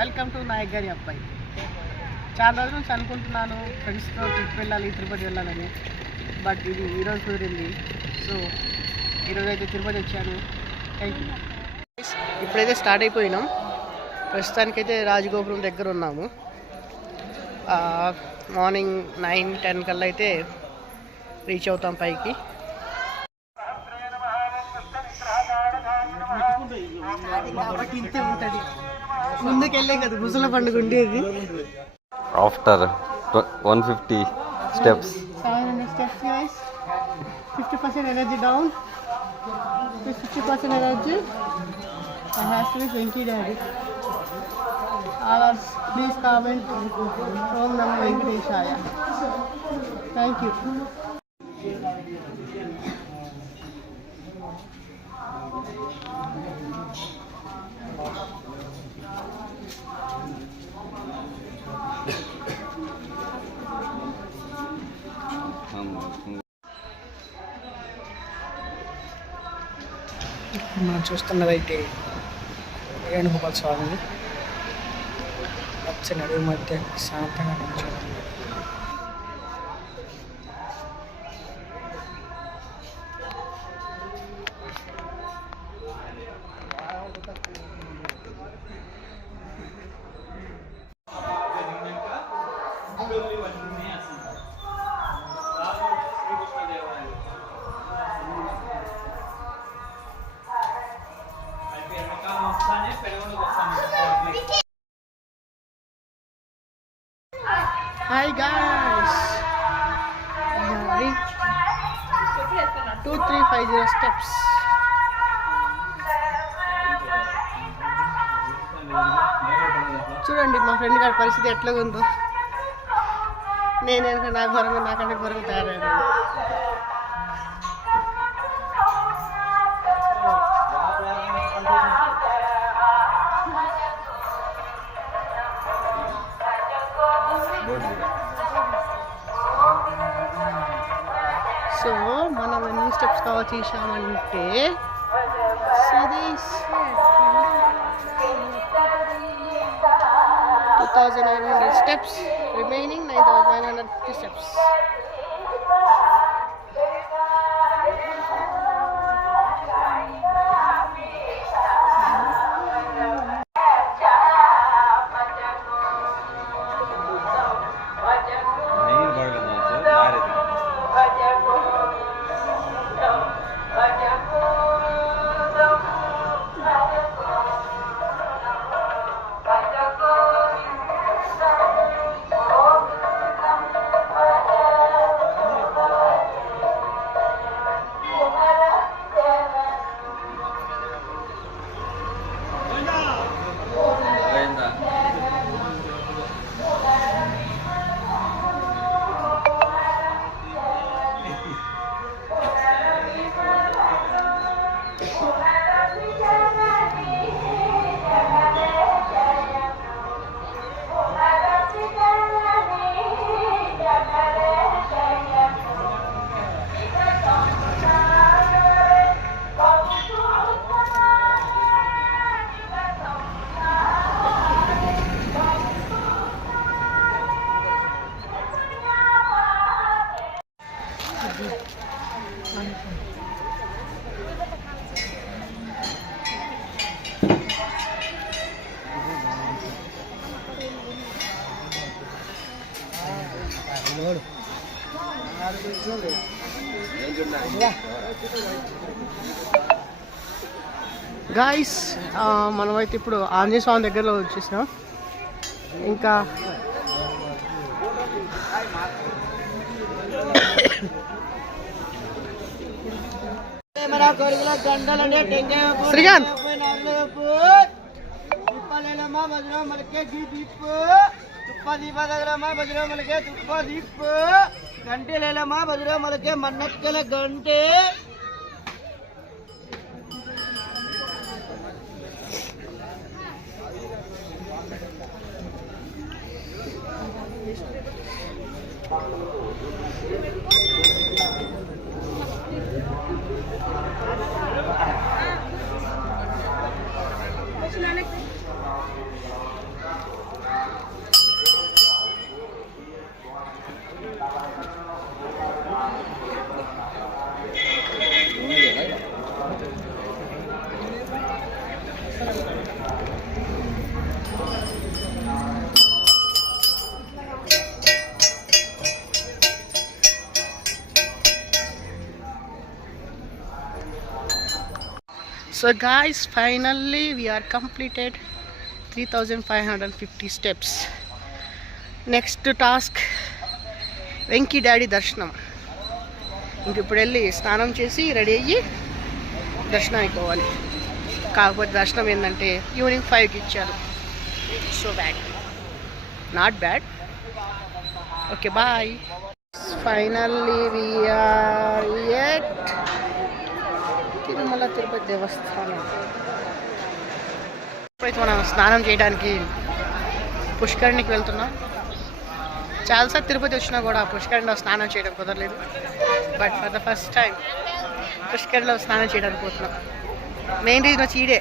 Welcome to Naik గారి అబ్బాయి. చాలా రోజుల నుంచి అనుకుంటున్నాను ఫ్రెండ్స్తో ట్రిప్ వెళ్ళాలి, తిరుపతి వెళ్ళాలని. బట్ ఇది ఈరోజు కుదిరింది. సో ఈరోజు అయితే తిరుపతి వచ్చాను. Thank you. ఇప్పుడైతే స్టార్ట్ అయిపోయినాం. ప్రస్తుతానికైతే రాజగోపురం దగ్గర ఉన్నాము. మార్నింగ్ 9-10 కల్లా అయితే రీచ్ అవుతాం పైకి. ముందుకెళ్ళే కదా ముసల పండుగ ఉండేది. ఆఫ్టర్ 150 steps 700 steps guys. 50% energy down. 50% energy. I have to be 20 daddy. Ours, please comment from Namo Venkateshaya. Thank you. మనం చూస్తున్నదైతే వేణుగోపాల స్వామి పచ్చని అడవి మధ్య శాంతంగా నిల్చోండి. Hi guys, we have reached 2350 steps. చూడండి మా ఫ్రెండ్ గారి పరిస్థితి ఎట్లా ఉందో. నేను నాకు ఘోరంగా నాకంటే ఘోరంగా తయారైంది. సో మనం ఎన్ని స్టెప్స్ కవర్ చేసామంటే 2900 steps, remaining 9950 steps. గాయస్, మనమైతే ఇప్పుడు ఆంజనేయ స్వామి దగ్గరలో వచ్చేసినాం. ఇంకా శ్రీకాంత్ గంటే లేలమ్మా బజురా మనకే మన్నక్కల గంటే. So guys, finally we are completed 3550 steps. Next task, Venky డాడీ దర్శనం. ఇంక ఇప్పుడు వెళ్ళి స్నానం చేసి రెడీ అయ్యి దర్శనం అయిపోవాలి. కాకపోతే దర్శనం ఏంటంటే ఈవినింగ్ 5కి ఇచ్చారు. So bad, not bad. Okay bye. Finally we are at Tirumala Tirupati Devasthanam. ఇప్పుడైతే మనం స్నానం చేయడానికి పుష్కరిణికి వెళ్తున్నాం. చాలాసార్లు తిరుపతి వచ్చినా కూడా పుష్కరిణిలో స్నానం చేయడం కుదరలేదు. But for the first time పుష్కరిణిలో స్నానం చేయడానికి పోతున్నాం. మెయిన్ రీజన్ వచ్చి ఈడే.